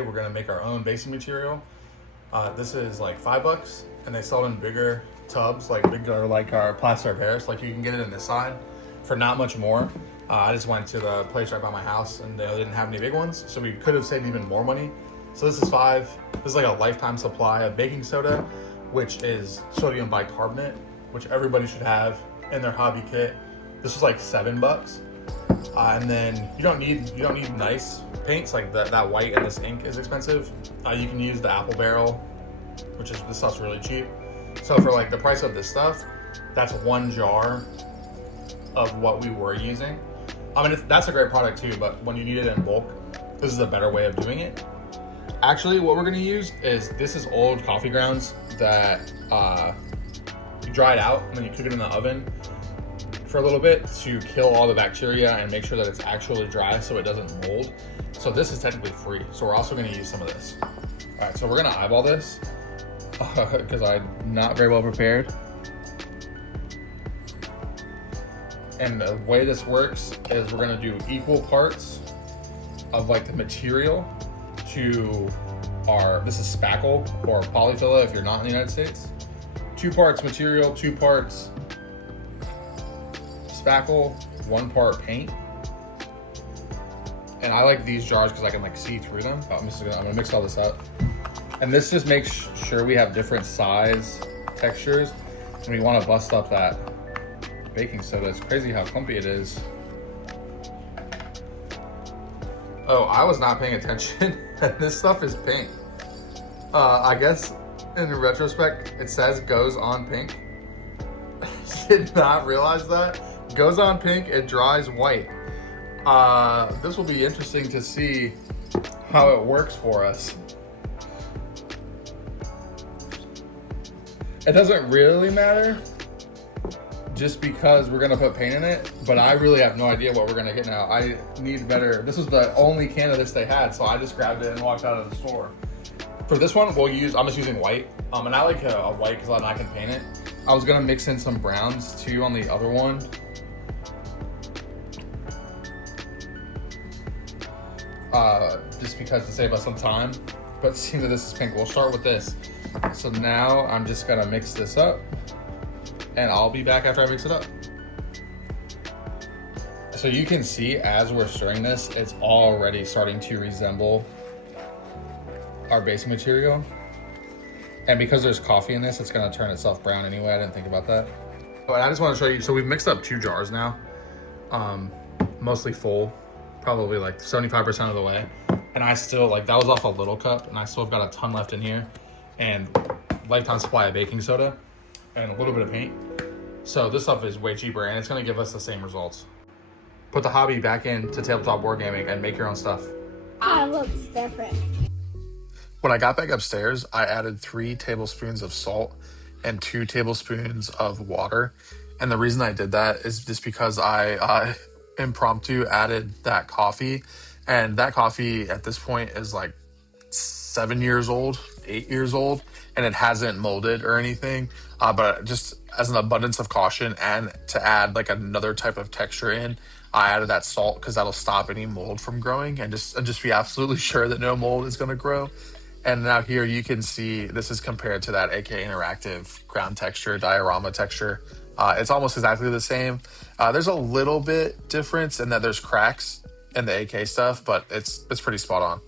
We're gonna make our own basing material. This is like $5, and they sell it in bigger tubs, like bigger, like our plaster Paris. Like you can get it in this side for not much more. I just went to the place right by my house, and they didn't have any big ones, so we could have saved even more money. So this is $5. This is like a lifetime supply of baking soda, which is sodium bicarbonate, which everybody should have in their hobby kit. This was like $7. And then you don't need nice paints like that white, and this ink is expensive. You can use the apple barrel, which is, this stuff's really cheap. So for like the price of this stuff, that's one jar of what we were using. I mean, that's a great product too, but when you need it in bulk, this is a better way of doing it. Actually, what we're gonna use is, this is old coffee grounds that you dried out and then you cook it in the oven for a little bit to kill all the bacteria and make sure that it's actually dry so it doesn't mold. So this is technically free. So we're also gonna use some of this. All right, so we're gonna eyeball this because I'm not very well prepared. And the way this works is we're gonna do equal parts of like the material to our, this is spackle or polyfilla if you're not in the United States. 2 parts material, 2 parts spackle, 1 part paint. And I like these jars because I can like see through them. I'm gonna mix all this up. And this just makes sure we have different size textures. And we wanna bust up that baking soda. It's crazy how clumpy it is. Oh, I was not paying attention. This stuff is pink. I guess in retrospect, it says goes on pink. Did not realize that. Goes on pink, it dries white. This will be interesting to see how it works for us. It doesn't really matter just because we're gonna put paint in it, but I really have no idea what we're gonna get now. I need better. This was the only can of this they had, so I just grabbed it and walked out of the store. For this one, I'm just using white. And I like a white because I can paint it. I was gonna mix in some browns too on the other one. Just because to save us some time. But seeing that this is pink, we'll start with this. So now I'm just gonna mix this up, and I'll be back after I mix it up. So you can see as we're stirring this, it's already starting to resemble our basing material. And because there's coffee in this, it's gonna turn itself brown anyway. I didn't think about that. But I just wanna show you, so we've mixed up 2 jars now, mostly full, probably like 75% of the way. And I still, like, that was off a little cup, and I still have got a ton left in here. And lifetime supply of baking soda and a little bit of paint. So this stuff is way cheaper, and it's gonna give us the same results. Put the hobby back into tabletop board gaming and make your own stuff. It looks different. When I got back upstairs, I added 3 tablespoons of salt and 2 tablespoons of water. And the reason I did that is just because I impromptu added that coffee. And that coffee at this point is like 7 years old, 8 years old, and it hasn't molded or anything. But just as an abundance of caution and to add like another type of texture in, I added that salt because that'll stop any mold from growing and just be absolutely sure that no mold is going to grow. And now here you can see this is compared to that AK Interactive ground texture, diorama texture. It's almost exactly the same. There's a little bit difference in that there's cracks in the AK stuff, but it's pretty spot on.